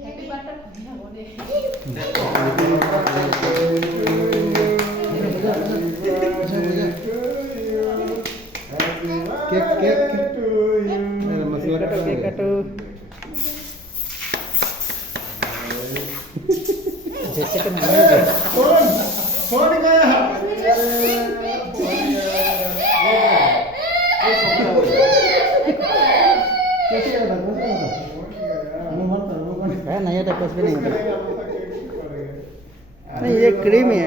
Happy birthday. Ya boleh. Cake. Masih lagi cake atau? जैसे कि हमें फोन गया नहीं होता कुछ भी नहीं होता नहीं ये क्रीम है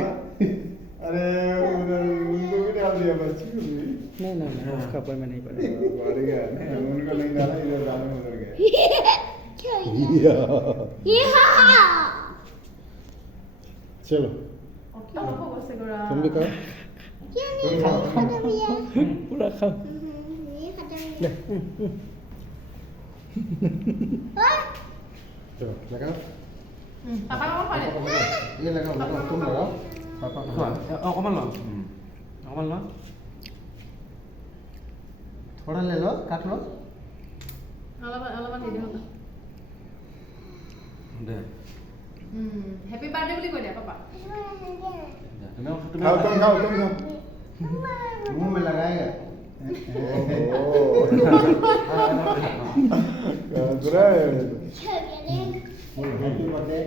अरे उधर उनको भी डाल दिया बच्ची को भी नहीं उसका ऊपर में नहीं पड़ेगा बढ़ गया उनको नहीं डाला इधर डालने में उधर गया चलो Okay, apa kau segera? तुम भी कहो पूरा खाओ चलो लगाओ Papa kamu apa deh? ये लगाओ तुम लगाओ पापा Ako man lang. Ako man lang. थोड़ा ले लो काट लो Alaman ini hoto. Hindi. Happy birthday boleh kau dia papa. खाओ तुम खाओ मुंह में लगाएगा हैप्पी बर्थडे